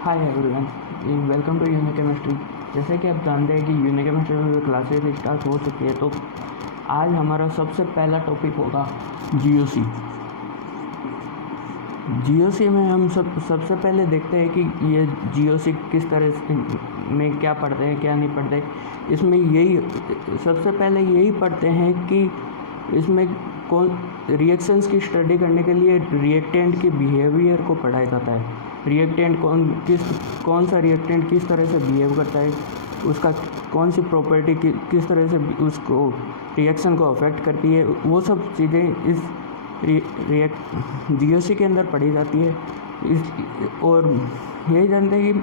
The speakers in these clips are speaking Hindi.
Hi everyone, welcome to unique chemistry. जैसे कि आप जानते हैं कि यूनिक केमिस्ट्री में क्लासेस स्टार्ट हो चुकी है, तो आज हमारा सबसे पहला टॉपिक होगा जीओसी। जीओसी में हम सबसे पहले देखते हैं कि ये जीओसी किस तरह में क्या पढ़ते हैं, क्या नहीं पढ़ते। इसमें यही सबसे पहले यही पढ़ते हैं कि इसमें कौन रिएक्शंस की स्टडी करने के लिए रिएक्टेंट के बिहेवियर को पढ़ाया जाता है। रिएक्टेंट कौन सा रिएक्टेंट किस तरह से बिहेव करता है, उसका कौन सी प्रॉपर्टी किस तरह से उसको रिएक्शन को अफेक्ट करती है, वो सब चीज़ें इस जीओसी के अंदर पढ़ी जाती है। और यही जानते हैं कि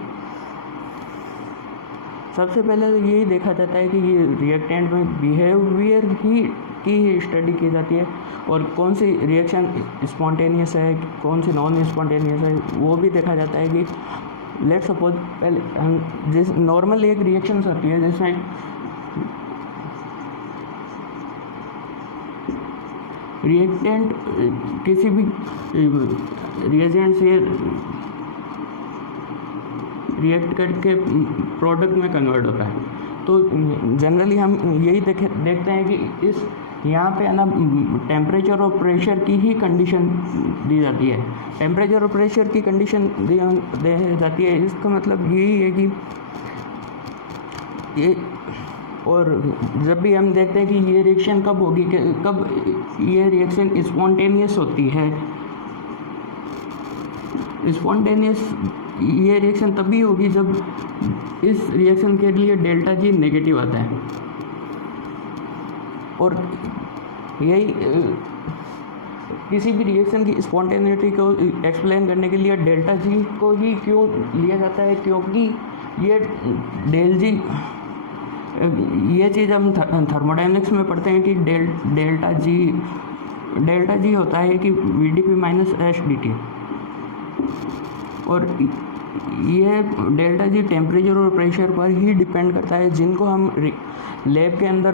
सबसे पहले तो यही देखा जाता है कि ये रिएक्टेंट में बिहेवियर की स्टडी की जाती है, और कौन सी रिएक्शन स्पॉन्टेनियस है, कौन सी नॉन स्पॉन्टेनियस है, वो भी देखा जाता है। कि लेट सपोज पहले हम जिस नॉर्मल एक रिएक्शन होती है जिसमें रिएक्टेंट किसी भी रिएजेंट से रिएक्ट करके प्रोडक्ट में कन्वर्ट होता है। तो जनरली हम यही देखते हैं कि इस यहाँ पे है ना, टेम्परेचर और प्रेशर की ही कंडीशन दी जाती है। टेम्परेचर और प्रेशर की कंडीशन दी जाती है। इसका मतलब यही है कि ये, और जब भी हम देखते हैं कि ये रिएक्शन कब होगी, कब ये रिएक्शन स्पॉन्टेनियस होती है। स्पॉन्टेनियस ये रिएक्शन तभी होगी जब इस रिएक्शन के लिए डेल्टा जी नेगेटिव आता है। और यही किसी भी रिएक्शन की स्पॉन्टेनिटी को एक्सप्लेन करने के लिए डेल्टा जी को ही क्यों लिया जाता है, क्योंकि ये ये चीज़ हम थर्मोडायनेमिक्स में पढ़ते हैं कि डेल्टा जी होता है कि VdP माइनस HdT। और ये डेल्टा जी टेम्परेचर और प्रेशर पर ही डिपेंड करता है, जिनको हम लैब के अंदर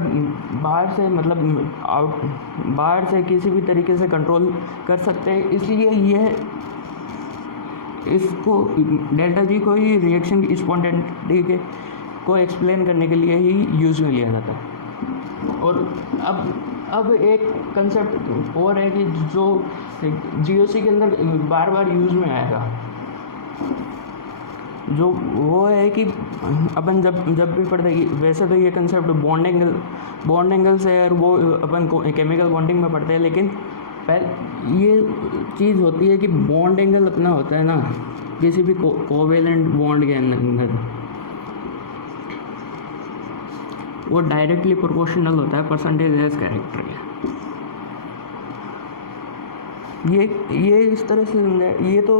बाहर से किसी भी तरीके से कंट्रोल कर सकते हैं। इसलिए इसको डेल्टा जी को ही रिएक्शन की स्पॉन्टेनिटी को एक्सप्लेन करने के लिए ही यूज़ में लिया जाता है। और अब एक कंसेप्ट और है कि जो जीओसी के अंदर बार बार यूज़ में आएगा, जो वो है कि अपन जब भी पढ़ते हैं। वैसे तो ये कंसेप्ट बॉन्ड एंगल से, और वो अपन को केमिकल बॉन्डिंग में पढ़ते हैं, लेकिन पहले ये चीज़ होती है कि बॉन्ड एंगल अपना होता है ना किसी भी कोवेलेंट बॉन्ड के अंदर, वो डायरेक्टली प्रोपोर्शनल होता है परसेंटेज एज कैरेक्टर के। ये इस तरह से ये तो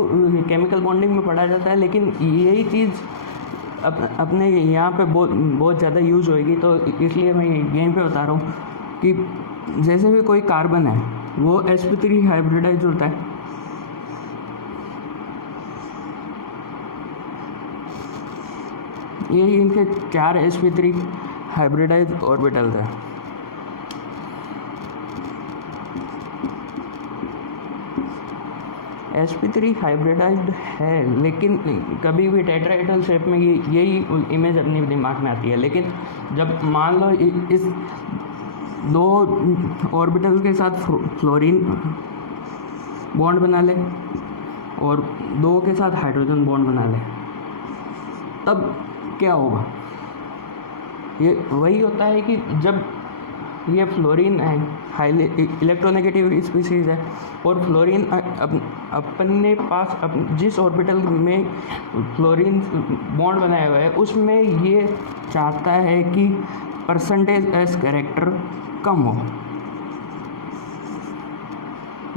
केमिकल बॉन्डिंग में पढ़ा जाता है, लेकिन यही चीज़ अपने यहाँ पे बहुत ज़्यादा यूज़ होएगी। तो इसलिए मैं यहीं पे बता रहा हूँ कि जैसे भी कोई कार्बन है वो sp3 हाइब्रिडाइज होता है। ये इनके 4 sp3 हाइब्रिडाइज ऑर्बिटल्स है। sp3 हाइब्रिडाइज्ड है, लेकिन कभी भी टेट्राहेड्रल शेप में यही इमेज अपने दिमाग में आती है। लेकिन जब मान लो इस 2 ऑर्बिटल के साथ फ्लोरीन बॉन्ड बना ले और 2 के साथ हाइड्रोजन बॉन्ड बना ले, तब क्या होगा? ये वही होता है कि जब ये फ्लोरीन है, हाईली इलेक्ट्रोनेगेटिव स्पीसीज़ है, और फ्लोरीन अपने पास जिस ऑर्बिटल में फ्लोरीन बॉन्ड बनाया हुआ है उसमें ये चाहता है कि परसेंटेज एज कैरेक्टर कम हो।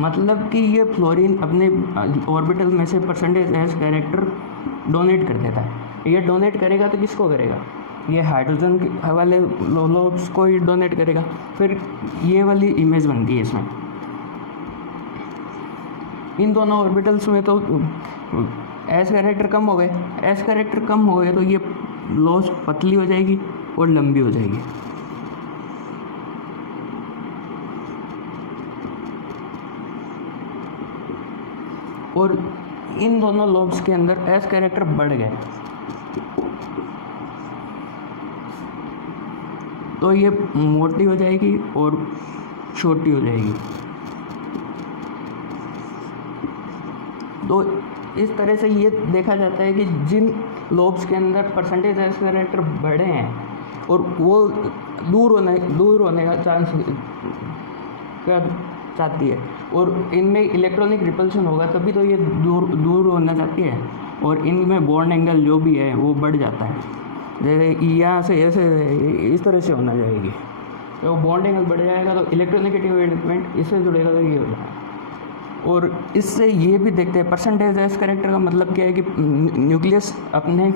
मतलब कि ये फ्लोरीन अपने ऑर्बिटल में से परसेंटेज एज कैरेक्टर डोनेट कर देता है। ये डोनेट करेगा तो किसको करेगा? ये हाइड्रोजन वाले लोब्स को ही डोनेट करेगा। फिर ये वाली इमेज बनती है इसमें। इन दोनों ऑर्बिटल्स में तो एस कैरेक्टर कम हो गए तो ये लॉस पतली हो जाएगी और लंबी हो जाएगी। और इन दोनों लोब्स के अंदर एस कैरेक्टर बढ़ गए तो ये मोटी हो जाएगी और छोटी हो जाएगी। तो इस तरह से ये देखा जाता है कि जिन लोब्स के अंदर परसेंटेज एस कैरेक्टर बढ़े हैं और वो दूर होने का चांस कर चाहती है और इनमें इलेक्ट्रॉनिक रिपल्शन होगा तभी तो ये दूर होना चाहती है और इनमें बॉन्ड एंगल जो भी है वो बढ़ जाता है। जैसे यहाँ से ऐसे इस तरह से होना जाएगी तो बॉन्ड एंगल बढ़ जाएगा तो इलेक्ट्रोनेगेटिव एलिमेंट इससे जुड़ेगा तो ये हो जाएगा। और इससे ये भी देखते हैं परसेंटेज एस कैरेक्टर का मतलब क्या है कि न्यूक्लियस अपने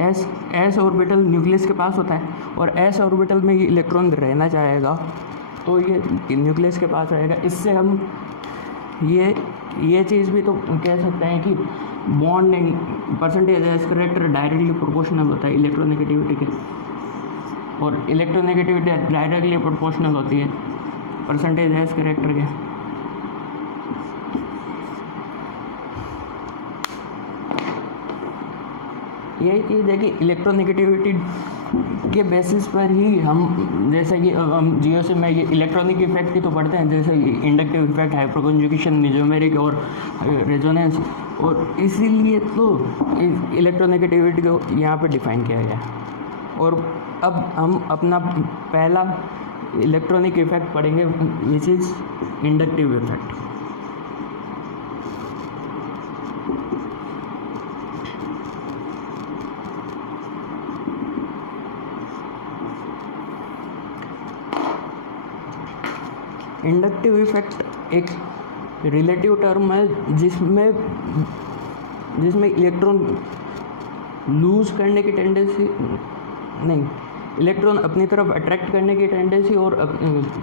एस ऑर्बिटल न्यूक्लियस के पास होता है और एस ऑर्बिटल में ये इलेक्ट्रॉन रहना चाहेगा तो ये न्यूक्लियस के पास रहेगा। इससे हम ये चीज़ भी तो कह सकते हैं कि bond percentage S character directly proportional होता है इलेक्ट्रोनेगेटिविटी के और इलेक्ट्रोनेगेटिविटी डायरेक्टली प्रोपोर्शनल होती है परसेंटेज एस कैरेक्टर के। यही चीज़ है कि इलेक्ट्रोनेगेटिविटी के बेसिस पर ही हम जैसे कि हम जीओसी में ये इलेक्ट्रॉनिक इफेक्ट ही तो पढ़ते हैं जैसे इंडक्टिव इफेक्ट हाइपरकॉन्जुगेशन मेसोमेरिक और रेजोनेंस और इसीलिए तो इलेक्ट्रोनेगेटिविटी को यहाँ पे डिफाइन किया गया। और अब हम अपना पहला इलेक्ट्रॉनिक इफेक्ट पढ़ेंगे which is inductive effect. Inductive effect एक रिलेटिव टर्म है जिसमें इलेक्ट्रॉन लूज करने की टेंडेंसी नहीं, इलेक्ट्रॉन अपनी तरफ अट्रैक्ट करने की टेंडेंसी और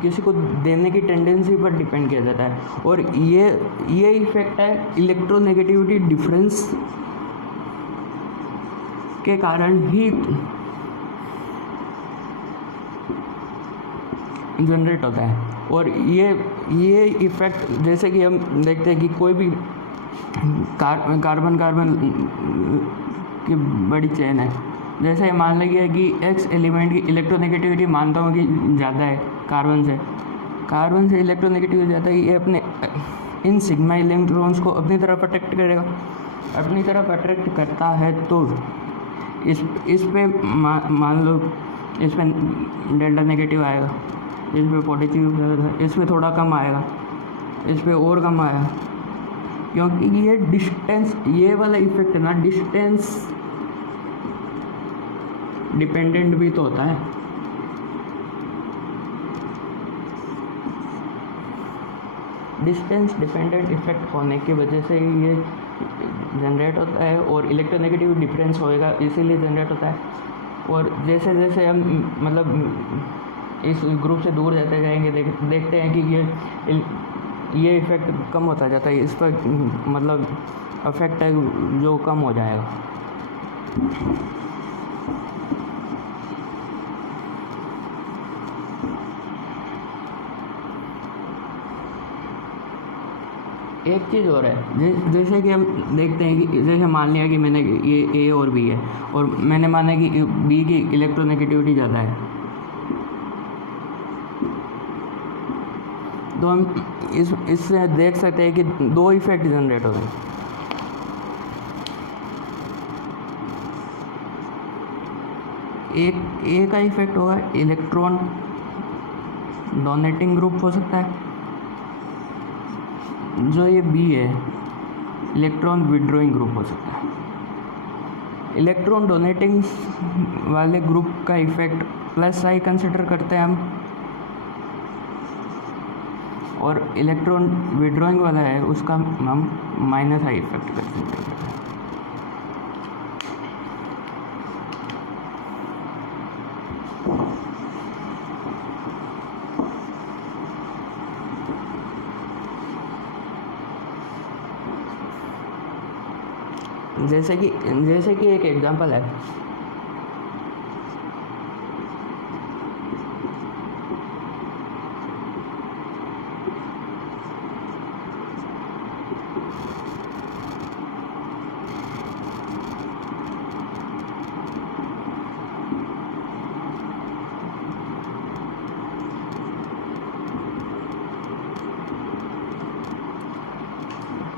किसी को देने की टेंडेंसी पर डिपेंड किया जाता है। और ये इफेक्ट है इलेक्ट्रोनेगेटिविटी डिफरेंस के कारण ही जनरेट होता है। और ये इफ़ेक्ट जैसे कि हम देखते हैं कि कोई भी कार्बन की बड़ी चेन है, जैसे मान लिया कि एक्स एलिमेंट की इलेक्ट्रोनेगेटिविटी मानता हूँ कि ज़्यादा है कार्बन से इलेक्ट्रोनेगेटिविटी ज़्यादा है, ये अपने इन सिग्मा इलेक्ट्रॉन्स को अपनी तरफ अट्रैक्ट करेगा। अपनी तरफ अट्रैक्ट करता है तो इस पे मान लो इस पे डेल्टा नेगेटिव आएगा, इस पे पॉजिटिव, इस पे थोड़ा कम आएगा, इस पे और कम आएगा, क्योंकि ये डिस्टेंस, ये वाला इफेक्ट ना डिस्टेंस डिपेंडेंट भी तो होता है। डिस्टेंस डिपेंडेंट इफेक्ट होने की वजह से ये जनरेट होता है और इलेक्ट्रोनेगेटिव डिफरेंस होएगा, इसीलिए जनरेट होता है। और जैसे जैसे हम मतलब इस ग्रुप से दूर जाते जाएंगे देखते हैं कि ये इफ़ेक्ट कम होता जाता है, इस पर मतलब इफेक्ट है जो कम हो जाएगा। एक चीज़ और है, जैसे कि हम देखते हैं कि जैसे मान लिया कि मैंने ये ए और बी है और मैंने माना कि बी की इलेक्ट्रोनेगेटिविटी ज़्यादा है, तो हम इससे देख सकते हैं कि दो इफेक्ट जनरेट हो रहे हैं। एक का इफेक्ट होगा इलेक्ट्रॉन डोनेटिंग ग्रुप हो सकता है, जो ये बी है इलेक्ट्रॉन विड्रॉइंग ग्रुप हो सकता है। इलेक्ट्रॉन डोनेटिंग वाले ग्रुप का इफेक्ट प्लस आई कंसिडर करते हैं हम, और इलेक्ट्रॉन विड्रॉइंग वाला है उसका हम माइनस आई इफेक्ट कंसिडर करते हैं। जैसे कि एक एग्जांपल है,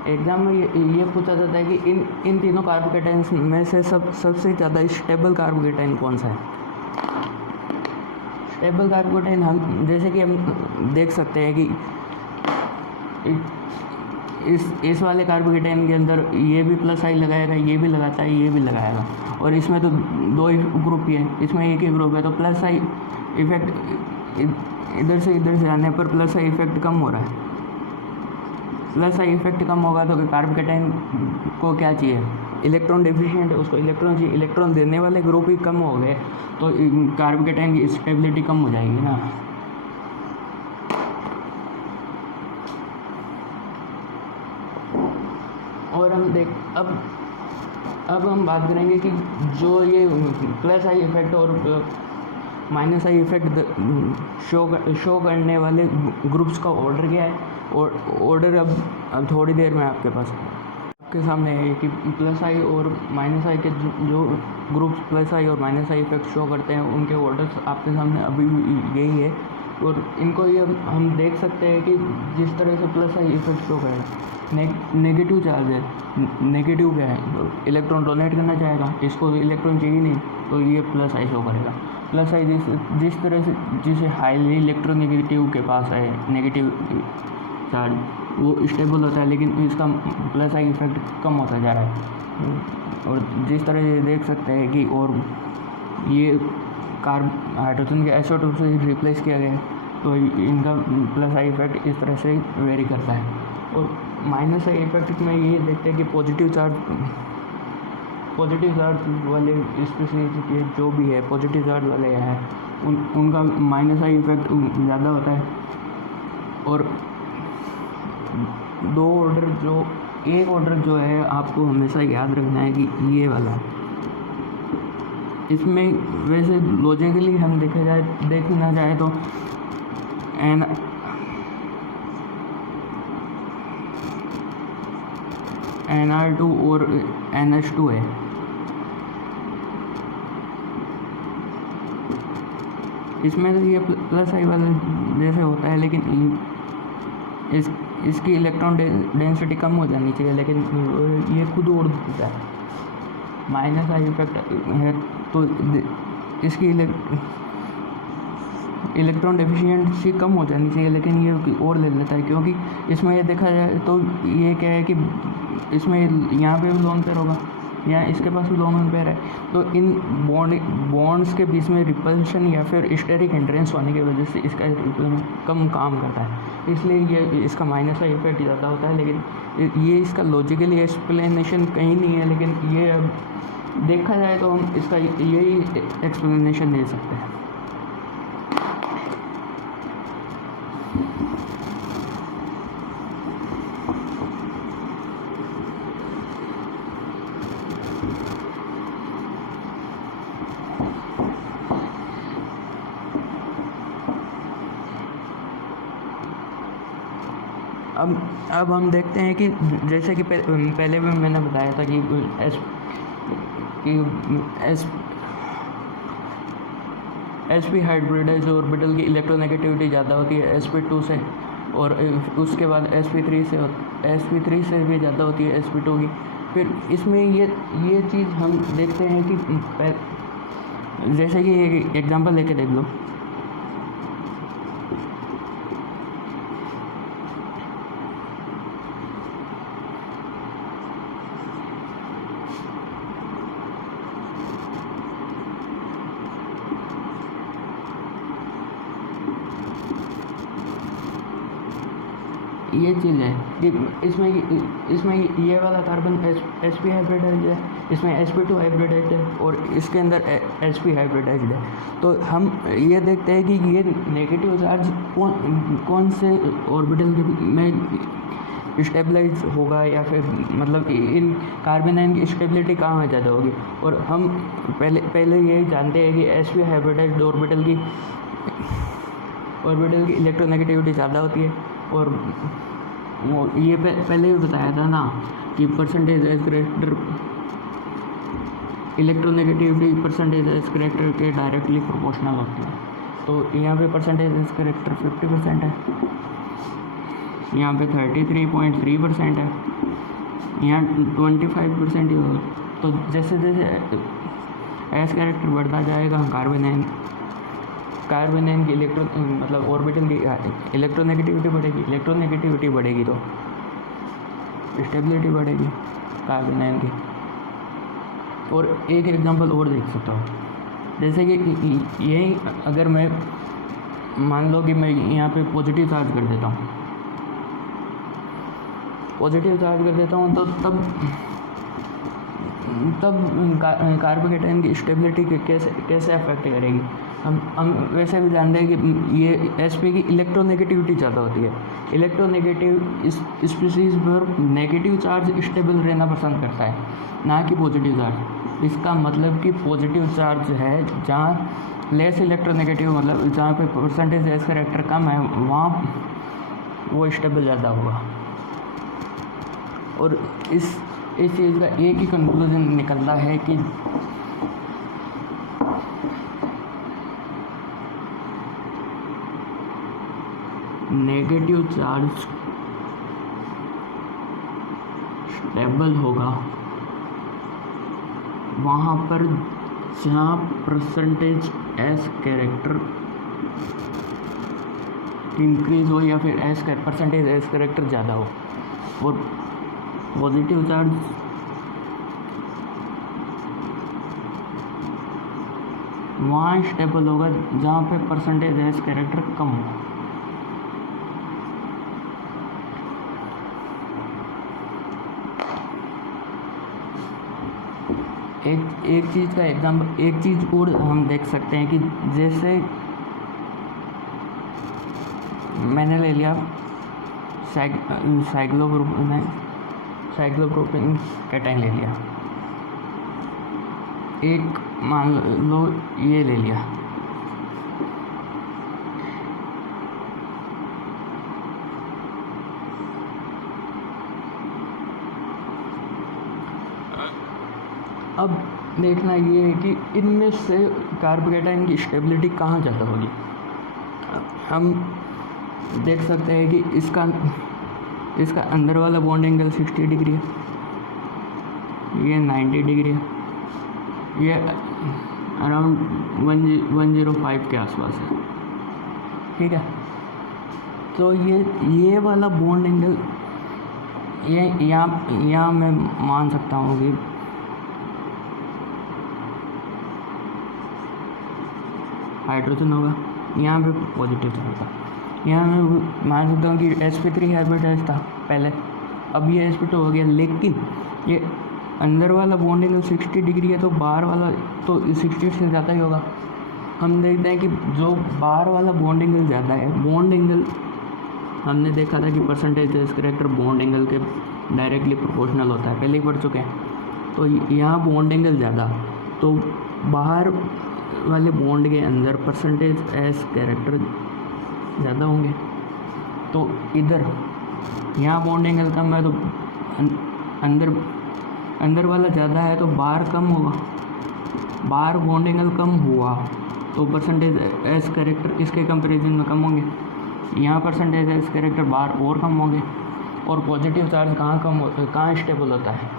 एग्ज़ाम में ये पूछा जाता है कि इन तीनों कार्बोकेटाइंस में से सबसे ज़्यादा स्टेबल कार्बोकेटाइन कौन सा है। स्टेबल कार्बोकेटाइन हम जैसे कि हम देख सकते हैं कि इस वाले कार्बोकेटाइन के अंदर ये भी प्लस आई लगाएगा, ये भी लगाता है, ये भी लगाएगा, और इसमें तो दो ही ग्रुप ही है, इसमें एक ही ग्रुप है, तो प्लस आई इफेक्ट इधर से आने पर प्लस आई इफेक्ट कम हो रहा है। प्लस आई इफेक्ट कम होगा तो कार्बोकेटाइन को क्या चाहिए, इलेक्ट्रॉन डेफिशिएंट है, उसको इलेक्ट्रॉन चाहिए, इलेक्ट्रॉन देने वाले ग्रुप ही कम हो गए तो कार्बोकेटाइन की स्टेबिलिटी कम हो जाएगी ना। और हम अब हम बात करेंगे कि जो ये प्लस आई इफेक्ट और माइनस आई इफेक्ट शो करने वाले ग्रुप्स का ऑर्डर क्या है। और ऑर्डर अब थोड़ी देर में आपके सामने है कि प्लस आई और माइनस आई के जो ग्रुप्स प्लस आई और माइनस आई इफेक्ट शो करते हैं उनके ऑर्डर्स आपके सामने अभी यही है। और इनको ये हम देख सकते हैं कि जिस तरह से प्लस आई इफेक्ट शो करेगा, नेगेटिव चार्ज है, नेगेटिव क्या है, इलेक्ट्रॉन डोनेट करना चाहेगा, इसको इलेक्ट्रॉन चाहिए नहीं तो ये प्लस आई शो करेगा। प्लस आई जिस तरह से जिसे हाईली इलेक्ट्रोनेगेटिव के पास है नेगेटिव चार्ज, वो स्टेबल होता है, लेकिन इसका प्लस आई इफेक्ट कम होता जा रहा है। और जिस तरह से देख सकते हैं कि और ये हाइड्रोजन के आइसोटोप से रिप्लेस किया गया है, तो इनका प्लस आई इफेक्ट इस तरह से वेरी करता है। और माइनस आई इफेक्ट में ये देखते हैं कि पॉजिटिव चार्ज वाले स्पेसिफिक जो भी है पॉजिटिव चार्ज वाले हैं उनका माइनस आई इफेक्ट ज़्यादा होता है। और एक ऑर्डर जो है आपको हमेशा याद रखना है कि ये वाला है। इसमें वैसे लॉजिकली हम देखना जाए तो NR2 और NH2 है। इसमें तो ये प्लस आई वाला जैसे होता है, लेकिन इसकी इलेक्ट्रॉन डेंसिटी कम हो जानी चाहिए, लेकिन ये खुद उड़ देता है। माइनस आई इफेक्ट है तो इसकी इलेक्ट्रॉन डेफिशिएंसी कम हो जानी चाहिए, लेकिन ये और ले लेता है, क्योंकि इसमें ये देखा जाए तो ये क्या है कि इसमें यहाँ पे भी लोन पेयर होगा, यहाँ इसके पास भी लोन पेयर है, तो इन बॉन्ड्स के बीच में रिपल्शन या फिर स्टेरिक एंट्रेंस होने की वजह से इसका कम काम करता है, इसलिए ये इसका माइनस का इफेक्ट ज़्यादा होता है। लेकिन ये इसका लॉजिकली एक्सप्लेनेशन कहीं नहीं है, लेकिन ये अब देखा जाए तो हम इसका यही एक्सप्लेनेशन दे सकते हैं। अब हम देखते हैं कि जैसे कि पहले भी मैंने बताया था कि sp हाइब्रिडाइज्ड ऑर्बिटल की इलेक्ट्रोनेगेटिविटी ज़्यादा होती है sp2 से, और उसके बाद sp3 से भी ज़्यादा होती है sp2 की। फिर इसमें ये चीज़ हम देखते हैं कि जैसे कि एक एग्जांपल लेके देख लो। ये चीज़ है कि इसमें ये वाला कार्बन sp हाइब्रिडाइज्ड है, इसमें sp2 हाइब्रिडाइज्ड है, और इसके अंदर sp हाइब्रिडाइज्ड है। तो हम ये देखते हैं कि ये नेगेटिव चार्ज कौन से ऑर्बिटल में स्टेबलाइज होगा, या फिर मतलब इन कार्बन आयन की स्टेबिलिटी कहाँ ज़्यादा होगी। और हम पहले यही जानते हैं कि sp हाइब्रिडाइज्ड ऑर्बिटल की इलेक्ट्रोनेगेटिविटी ज़्यादा होती है। और वो ये पहले भी बताया था ना कि percentage as character electronegativity percentage as character के डायरेक्टली प्रोपोर्शनल होती है। तो यहाँ पे परसेंटेज एज करेक्टर 50% है। यहाँ पे 33.3% है, यहाँ 25% ही होगा। तो जैसे जैसे एस कैरेक्टर बढ़ता जाएगा कार्बोनाइन की मतलब ऑर्बिटल की इलेक्ट्रोनेगेटिविटी बढ़ेगी तो स्टेबिलिटी बढ़ेगी कार्बोनाइन की। और एक एग्जांपल और देख सकता हूँ, जैसे कि यही अगर मैं मान लो कि मैं यहाँ पे पॉजिटिव चार्ज कर देता हूँ तो तब कार्बोकेटाइन की स्टेबिलिटी कैसे अफेक्ट करेगी। हम वैसे भी जानते हैं कि ये sp की इलेक्ट्रोनेगेटिविटी ज़्यादा होती है। इलेक्ट्रोनेगेटिव इस स्पीसीज़ पर नेगेटिव चार्ज स्टेबल रहना पसंद करता है, ना कि पॉजिटिव चार्ज। इसका मतलब कि पॉजिटिव चार्ज है जहाँ लेस इलेक्ट्रोनेगेटिव, मतलब जहाँ पे परसेंटेज एस कैरेक्टर कम है, वहाँ वो स्टेबल ज़्यादा होगा। और इस चीज़ का एक ही कंक्लूजन निकलता है कि नेगेटिव चार्ज स्टेबल होगा वहाँ पर जहाँ परसेंटेज एस कैरेक्टर इंक्रीज हो या फिर परसेंटेज एस कैरेक्टर ज़्यादा हो। और पॉजिटिव चार्ज वहाँ स्टेबल होगा जहाँ पे परसेंटेज एस कैरेक्टर कम हो। एक चीज़ का एग्जाम्पल, एक चीज़ और हम देख सकते हैं कि जैसे मैंने ले लिया साइक्लोप्रोपेन कैटाइन ले लिया, एक मान लो ये ले लिया, अब देखना ये है कि इनमें से कार्बोकेटाइन की स्टेबिलिटी कहाँ ज़्यादा होगी। हम देख सकते हैं कि इसका अंदर वाला बॉन्ड एंगल 60 डिग्री है, ये 90 डिग्री है, ये अराउंड 105 के आसपास है, ठीक है। तो ये वाला बॉन्ड एंगल ये यहाँ मैं मान सकता हूँ कि हाइड्रोजन होगा, यहाँ पे पॉजिटिव होगा। यहाँ मैं मान सकता हूँ कि sp3 हाइब्रिडाइज था पहले, अब ये sp2 हो गया, लेकिन ये अंदर वाला बॉन्ड एंगल 60 डिग्री है तो बाहर वाला तो 60 से ज़्यादा ही होगा। हम देखते हैं कि जो बाहर वाला बॉन्ड एंगल ज़्यादा है, बॉन्ड एंगल हमने देखा था कि percentage S character bond angle के डायरेक्टली प्रोपोर्शनल होता है, पहले ही पढ़ चुके हैं। तो यहाँ बॉन्ड एंगल ज़्यादा, तो बाहर वाले बॉन्ड के अंदर परसेंटेज एस कैरेक्टर ज़्यादा होंगे। तो इधर यहाँ बॉन्ड एंगल कम है तो अंदर वाला ज़्यादा है तो बाहर कम होगा, बाहर बॉन्ड एंगल कम हुआ तो परसेंटेज एस कैरेक्टर इसके कंपैरिजन में कम होंगे। यहाँ परसेंटेज एस कैरेक्टर बाहर और कम होंगे। और पॉजिटिव चार्ज कहाँ स्टेबल होता है,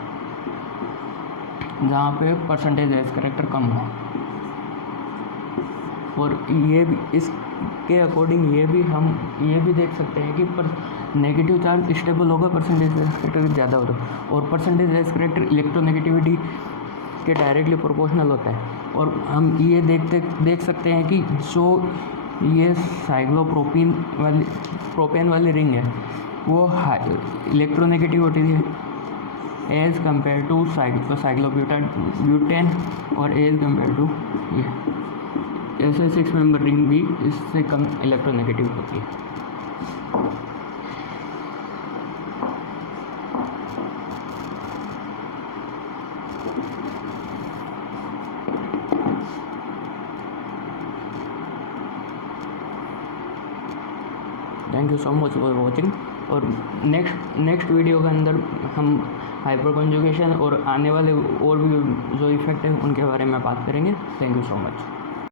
जहाँ पे परसेंटेज एस कैरेक्टर कम हो। और ये भी इसके अकॉर्डिंग हम ये भी देख सकते हैं कि नेगेटिव चार्ज स्टेबल होगा परसेंटेज एस कैरेक्टर ज़्यादा होता है, और परसेंटेज एस कैरेक्टर इलेक्ट्रोनेगेटिविटी के डायरेक्टली प्रोपोर्शनल होता है। और हम ये देख सकते हैं कि जो ये प्रोपेन वाली रिंग है वो इलेक्ट्रोनेगेटिव होती है एज़ कम्पेयर टू साइक्लोब्यूटेन और एज़ कम्पेयर टू ऐसे 6 मेंबर रिंग भी इससे कम इलेक्ट्रोनेगेटिव होती है। Thank you so much for watching. और नेक्स्ट वीडियो के अंदर हम हाइपर कॉन्जुगेशन और आने वाले और भी जो इफ़ेक्ट है उनके बारे में बात करेंगे। Thank you so much.